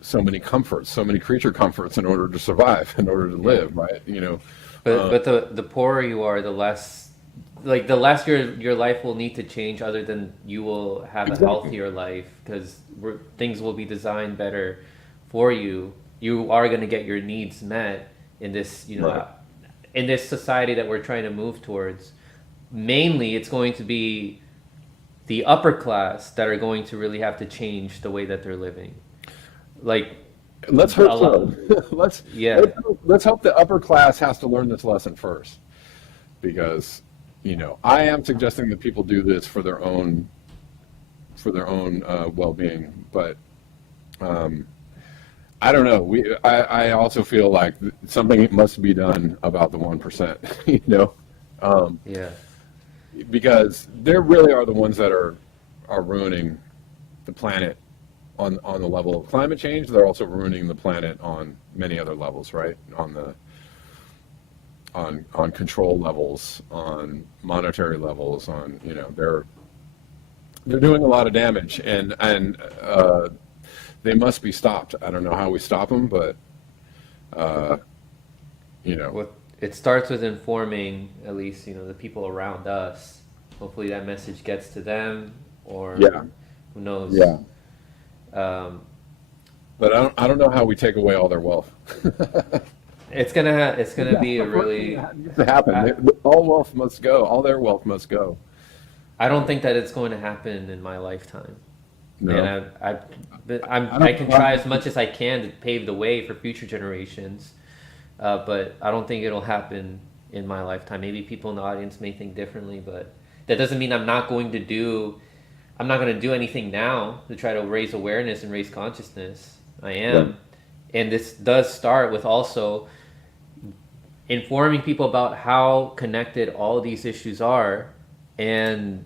so many comforts, so many creature comforts in order to survive, in order to Yeah. live, right? But Uh, but the poorer you are, the less your life will need to change other than you will have a exactly. healthier life because things will be designed better for you. You are going to get your needs met in this, Right. in this society that we're trying to move towards. Mainly, it's going to be the upper class that are going to really have to change the way that they're living. Like Let's hope a lot, so. let's yeah. let's hope the upper class has to learn this lesson first, because I am suggesting that people do this for their own well-being, but I don't know. I also feel like something must be done about the 1%, um, Yeah. because they really are the ones that are ruining the planet on the level of climate change. They're also ruining the planet on many other levels, right? On control levels, on monetary levels, on they're doing a lot of damage, and they must be stopped. I don't know how we stop them, but uh, you know, What it starts with informing at least the people around us. Hopefully that message gets to them, or yeah, who knows. yeah. Um, But I don't know how we take away all their wealth. it's gonna That's be the a first thing really. that needs to happen. I, All wealth must go. All their wealth must go. I don't think that it's going to happen in my lifetime, and No, I I don't. can try as much as I can to pave the way for future generations, but I don't think it'll happen in my lifetime. Maybe people in the audience may think differently, but that doesn't mean I'm not going to do anything now to try to raise awareness and raise consciousness. I Right. am. And this does start with also informing people about how connected all these issues are. And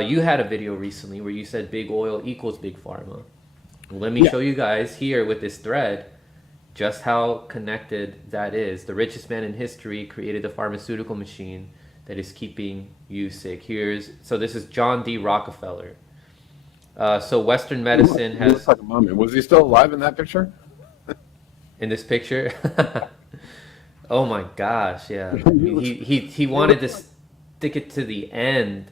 you had a video recently where you said big oil equals big pharma. Let me Yeah. show you guys here with this thread just how connected that is. The richest man in history created the pharmaceutical machine that is keeping you sick. So this is John D. Rockefeller. So Western medicine He looks has, like a mummy. Was he still alive in that picture? in this picture, oh my gosh, yeah. I he mean, looks, he he wanted looks to like, stick it to the end.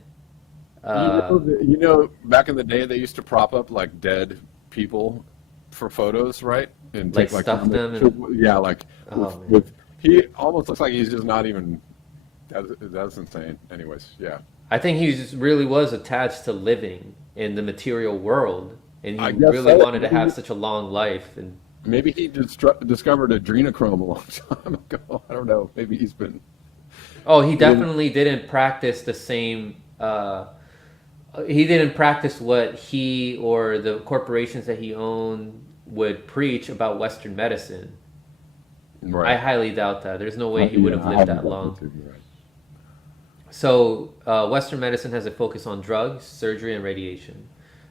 you Uh, know, back in the day they used to prop up like dead people for photos, right? And like take like stuff them pictures. and Yeah, like oh man. with he almost looks like he's just not even. That's insane. Anyways, yeah. I think he just really was attached to living in the material world, and he I guess really so. wanted to have such a long life. And Maybe he discovered adrenochrome a long time ago. I don't know. Maybe he's been. oh, he He didn't. definitely didn't practice the same. He didn't practice what he or the corporations that he owned would preach about Western medicine. I Right. highly doubt that. There's no way he would Yeah, have I lived haven't that got long. into it. Right. So, Western medicine has a focus on drugs, surgery, and radiation.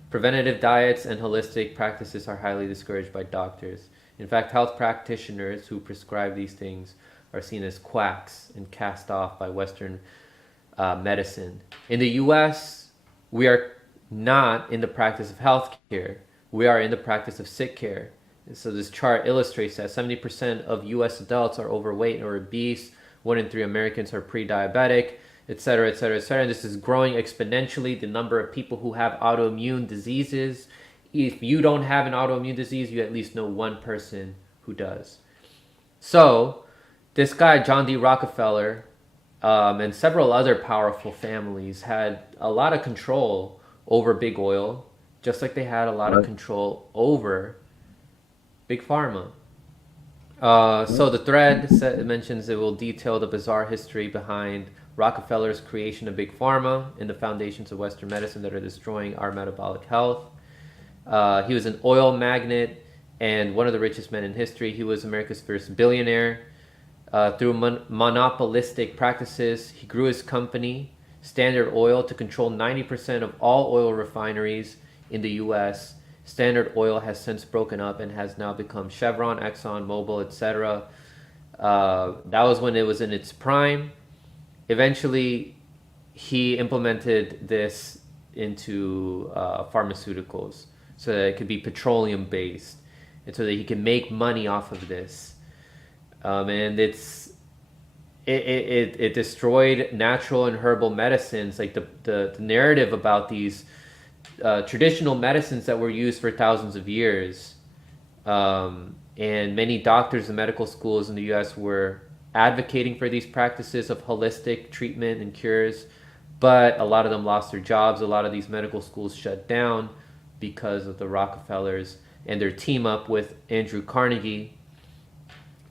Preventative diets and holistic practices are highly discouraged by doctors. In fact, health practitioners who prescribe these things are seen as quacks and cast off by Western medicine. In the US, we are not in the practice of healthcare. We are in the practice of sick care. So this chart illustrates that 70% of US adults are overweight or obese, 1 in 3 Americans are pre-diabetic, etc., etc., etc. And this is growing exponentially. The number of people who have autoimmune diseases. If you don't have an autoimmune disease, you at least know one person who does. So, this guy, John D. Rockefeller, and several other powerful families had a lot of control over big oil, just like they had a lot of Right. control over big pharma. So the mentions it will detail the bizarre history behind Rockefeller's creation of big pharma and the foundations of Western medicine that are destroying our metabolic health. He was an oil magnate and one of the richest men in history. He was America's first billionaire. Through monopolistic practices, he grew his company, Standard Oil, to control 90% of all oil refineries in the U.S. Standard Oil has since broken up and has now become Chevron, Exxon, Mobil, etc. That was when it was in its prime. Eventually, he implemented this into pharmaceuticals so that it could be petroleum based and so that he can make money off of this. And it destroyed natural and herbal medicines, like the narrative about these traditional medicines that were used for thousands of years. And many doctors and medical schools in the US were advocating for these practices of holistic treatment and cures, but a lot of them lost their jobs. A lot of these medical schools shut down because of the Rockefellers and their team up with Andrew Carnegie.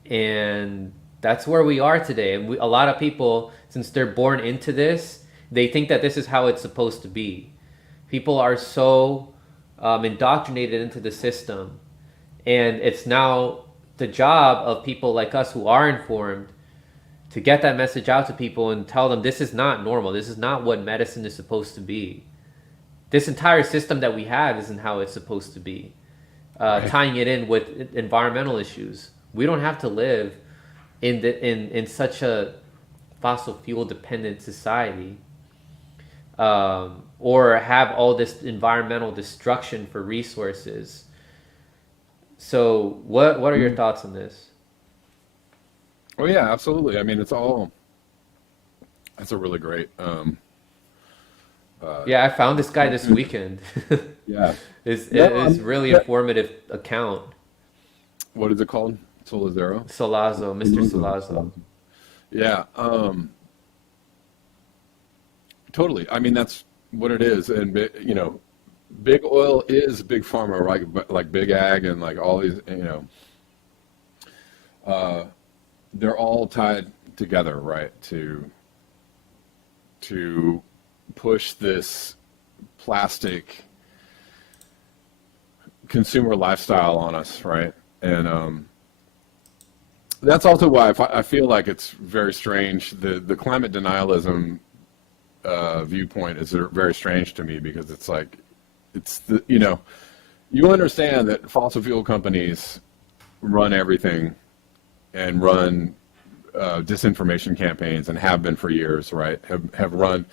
And that's where we are today. And a lot of people, since they're born into this, they think that this is how it's supposed to be. People are so indoctrinated into the system. And it's now the job of people like us who are informed to get that message out to people and tell them this is not normal. This is not what medicine is supposed to be. This entire system that we have isn't how it's supposed to be. Right. Tying it in with environmental issues. We don't have to live in such a fossil fuel dependent society, or have all this environmental destruction for resources. So what are your thoughts on this? Oh yeah, absolutely. I mean, it's all. That's a really great. Yeah, I found this guy this weekend. Yeah. It's really Yeah. informative account. What is it called? Solazero. Solazo, Mr. Solazo. Yeah. Totally. I mean, that's what it is, and big oil is big pharma, right? But like big ag and like all these, they're all tied together, right? To push this plastic consumer lifestyle on us, right? And that's also why I feel like it's very strange. The climate denialism viewpoint is very strange to me because it's like you understand that fossil fuel companies run everything and run disinformation campaigns, and have been for years, right? Have run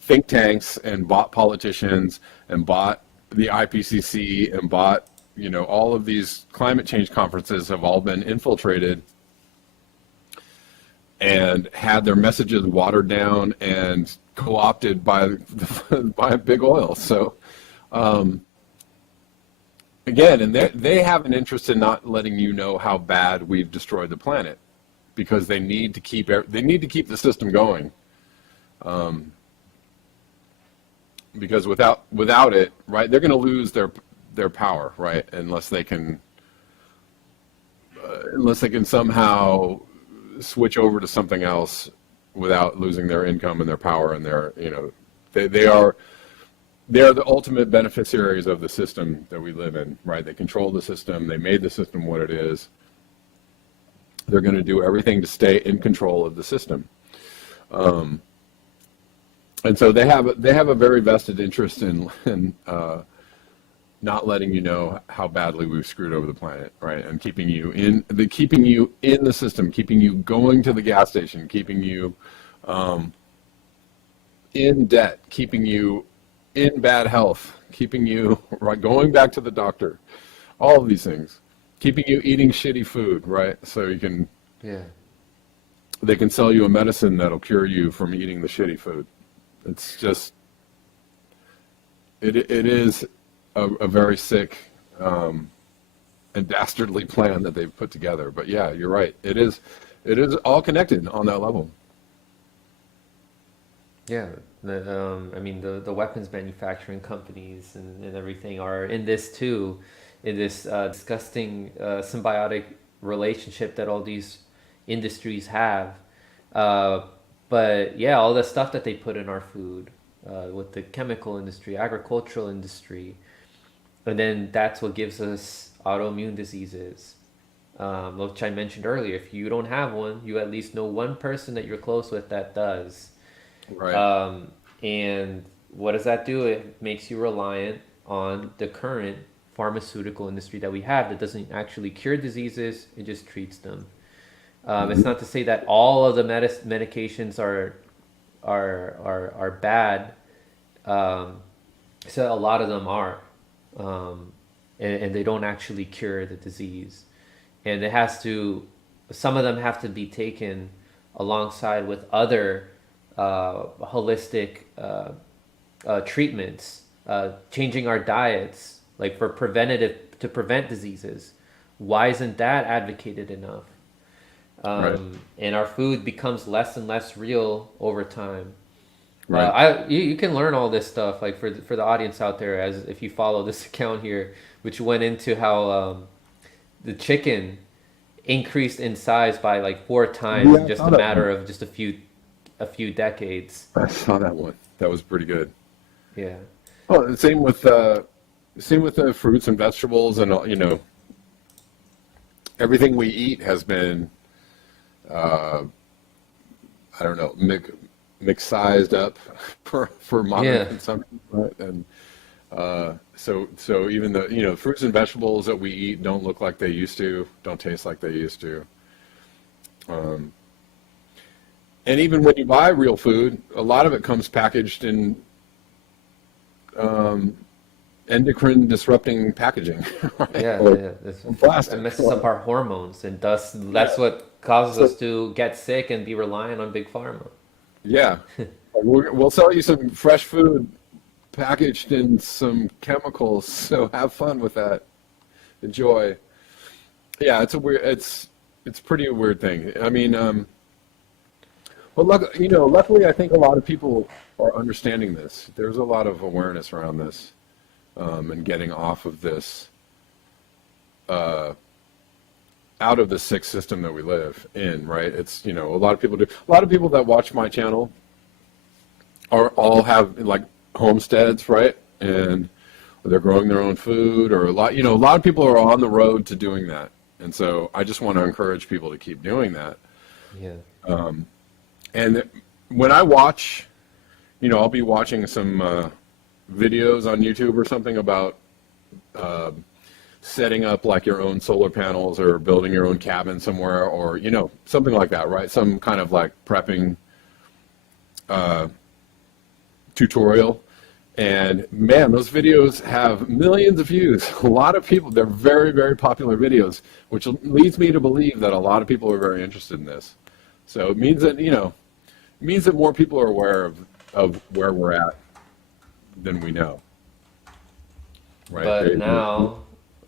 think tanks and bought politicians and bought the IPCC and bought, all of these climate change conferences have all been infiltrated and had their messages watered down and co-opted by by big oil. So again, and they have an interest in not letting you know how bad we've destroyed the planet, because they need to keep the system going. Because without it, right, they're going to lose their power, right, unless they can somehow switch over to something else without losing their income and their power and their, they're the ultimate beneficiaries of the system that we live in, right? They control the system. They made the system what it is. They're going to do everything to stay in control of the system. And so they have a very vested interest in not letting you know how badly we've screwed over the planet, right? And keeping you in the system, keeping you going to the gas station, keeping you in debt, keeping you in bad health, keeping you going back to the doctor, all of these things, keeping you eating shitty food, right? So they can sell you a medicine that'll cure you from eating the shitty food. It's just, it is a very sick and dastardly plan that they've put together. But yeah, you're right. It is all connected on that level. Yeah, I mean the weapons manufacturing companies and everything are in this too, in this disgusting symbiotic relationship that all these industries have. But yeah, all the stuff that they put in our food, with the chemical industry, agricultural industry, and then that's what gives us autoimmune diseases, which I mentioned earlier. If you don't have one, you at least know one person that you're close with that does. Right. And what does that do? It makes you reliant on the current pharmaceutical industry that we have that doesn't actually cure diseases, it just treats them. It's not to say that all of the medications are bad. So a lot of them are, and they don't actually cure the disease. And some of them have to be taken alongside with other holistic treatments, changing our diets, like to prevent diseases. Why isn't that advocated enough? Right. And our food becomes less and less real over time. Right. You can learn all this stuff, like for the audience out there, as if you follow this account here, which went into how the chicken increased in size by like 4 times Yeah, in I just saw a that matter one. of just a few decades. I saw that one. That was pretty good. Yeah. Oh, same with the fruits and vegetables, and everything we eat has been I don't know, mixed up for modern consumption, right? And so even the fruits and vegetables that we eat don't look like they used to, don't taste like they used to. And even when you buy real food, a lot of it comes packaged in endocrine disrupting packaging, right? Yeah, Or it plastic. messes up our hormones, and thus that's what causes us to get sick and be reliant on big pharma. Yeah. We'll sell you some fresh food packaged in some chemicals, so have fun with that. Enjoy. Yeah, it's pretty a weird thing. I mean, well, luckily I think a lot of people are understanding this. There's a lot of awareness around this, and getting off of this, out of the sick system that we live in, right? It's, a lot of people do. A lot of people that watch my channel all have like homesteads, right? And they're growing their own food, or a lot of people are on the road to doing that. And so I just want to encourage people to keep doing that. Yeah. And when I watch, I'll be watching some videos on YouTube or something about setting up like your own solar panels or building your own cabin somewhere, or something like that, right? Some kind of like prepping tutorial. And man, those videos have millions of views. A lot of people, they're very, very popular videos, which leads me to believe that a lot of people are very interested in this. So it means that, more people are aware of where we're at than we know, right? But now,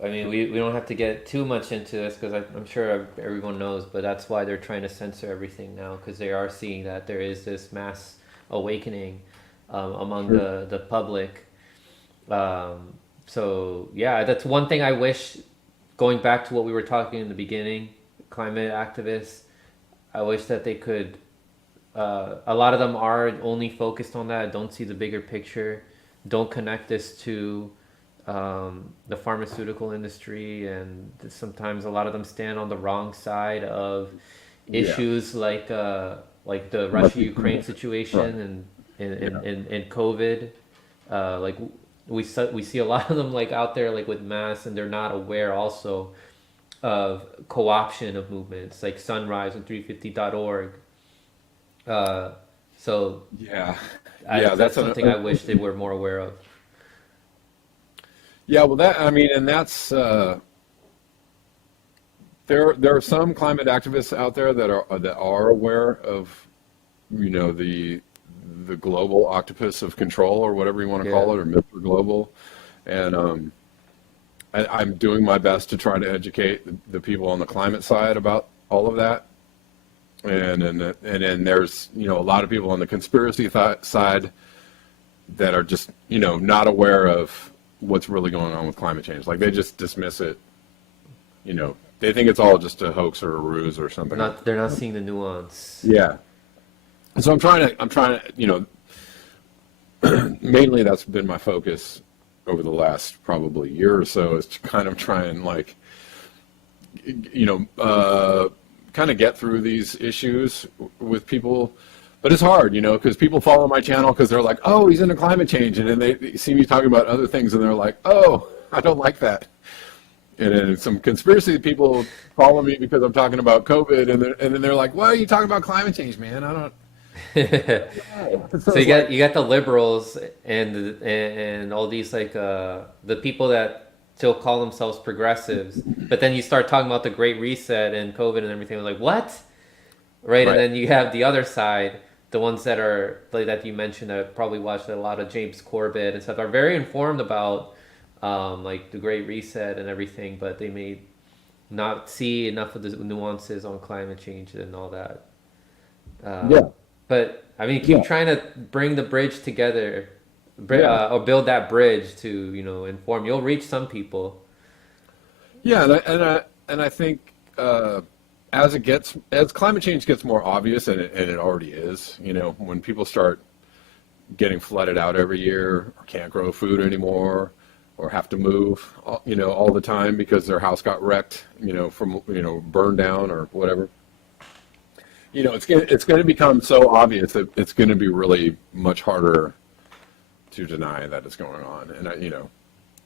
I mean, we don't have to get too much into this because I'm sure everyone knows, but that's why they're trying to censor everything now, because they are seeing that there is this mass awakening among the public. So yeah, that's one thing I wish, going back to what we were talking in the beginning, climate activists, I wish that they could, a lot of them are only focused on that, don't see the bigger picture, don't connect this to the pharmaceutical industry, and sometimes a lot of them stand on the wrong side of issues like the Russia-Ukraine situation and COVID. Like we see a lot of them like out there like with masks, and they're not aware also of co-option of movements like Sunrise and 350.org. So that's something I wish they were more aware of. Yeah, well, and that's there are some climate activists out there that are aware of, the global octopus of control, or whatever you want to call it, or Mr. Global, and I'm doing my best to try to educate the people on the climate side about all of that, and then there's a lot of people on the conspiracy side that are just not aware of what's really going on with climate change. Like they just dismiss it. They think it's all just a hoax or a ruse or something. They're not seeing the nuance. Yeah. So I'm trying to, mainly that's been my focus over the last probably year or so, is to kind of try and like, kind of get through these issues with people. But it's hard, because people follow my channel because they're like, oh, he's into climate change. And then they see me talking about other things and they're like, oh, I don't like that. And then some conspiracy people follow me because I'm talking about COVID. And then they're like, why are you talking about climate change, man? I don't. So you got the liberals and all these like the people that still call themselves progressives. But then you start talking about the Great Reset and COVID and everything. Like, what? Right? And then you have the other side, the ones that are like that you mentioned that probably watched a lot of James Corbett and stuff, are very informed about like the Great Reset and everything, but they may not see enough of the nuances on climate change and all that. But I mean, keep trying to bring the bridge together, or build that bridge to inform. You'll reach some people. Yeah, and I think. As climate change gets more obvious, and it already is, when people start getting flooded out every year, or can't grow food anymore, or have to move, all the time because their house got wrecked, from burned down or whatever. It's going to become so obvious that it's going to be really much harder to deny that it's going on. And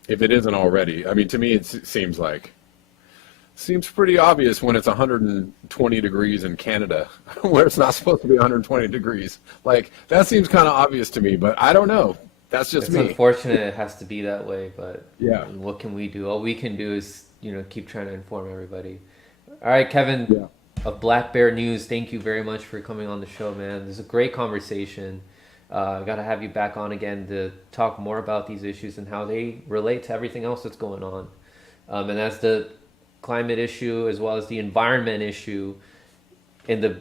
if it isn't already, I mean, to me, it seems pretty obvious when it's 120 degrees in Canada, where it's not supposed to be 120 degrees. Like, that seems kind of obvious to me, but I don't know. That's just me. It's unfortunate it has to be that way, but yeah. What can we do? All we can do is, keep trying to inform everybody. All right, Kevin, of Black Bear News, thank you very much for coming on the show, man. This is a great conversation. I got to have you back on again to talk more about these issues and how they relate to everything else that's going on. And as the climate issue as well as the environment issue in the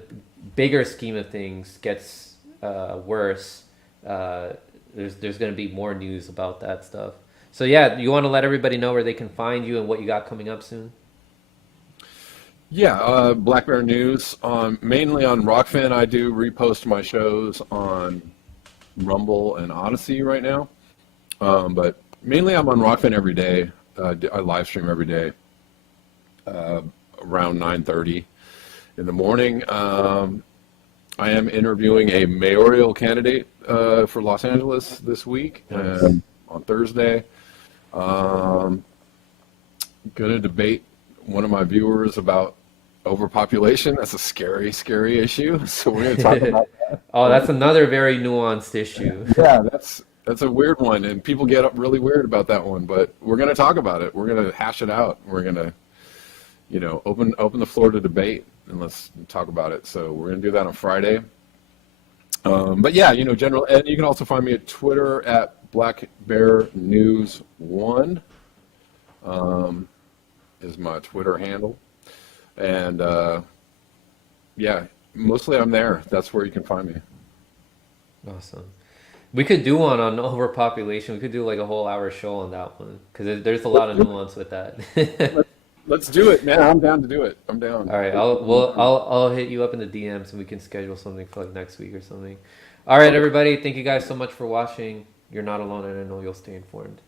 bigger scheme of things gets worse, there's going to be more news about that stuff. So yeah, you want to let everybody know where they can find you and what you got coming up soon? Yeah, Black Bear News, mainly on Rockfin. I do repost my shows on Rumble and Odyssey right now, but mainly I'm on Rockfin every day. I live stream every day. Around 9:30 in the morning. I am interviewing a mayoral candidate for Los Angeles this week, on Thursday. going to debate one of my viewers about overpopulation. That's a scary, scary issue. So we're going to talk about Oh, that. that's another very nuanced issue. Yeah, that's a weird one, and people get up really weird about that one. But we're going to talk about it. We're going to hash it out. We're going to, open the floor to debate, and let's talk about it. So we're going to do that on Friday. But yeah, general, and you can also find me at Twitter at Black Bear News 1 is my Twitter handle, and yeah, mostly I'm there. That's where you can find me. Awesome. We could do one on overpopulation. We could do like a whole hour show on that one because there's a lot of nuance with that. Let's, let's do it, man. I'm down to do it. I'm down. All right, I'll hit you up in the DMs and we can schedule something for like next week or something. All right, Okay. everybody, thank you guys so much for watching. You're not alone, and I know you'll stay informed.